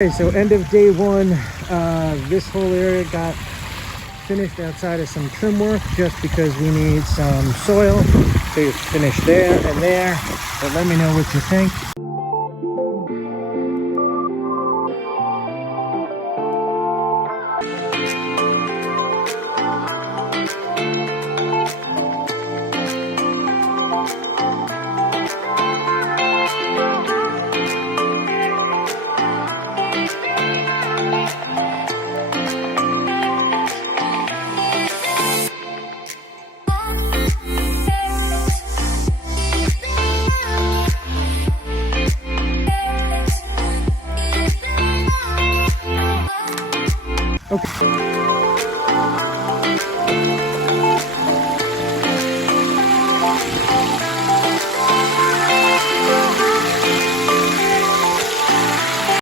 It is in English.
Okay, so end of day one, this whole area got finished outside of some trim work just because we need some soil to finish there and there. But let me know what you think. Okay.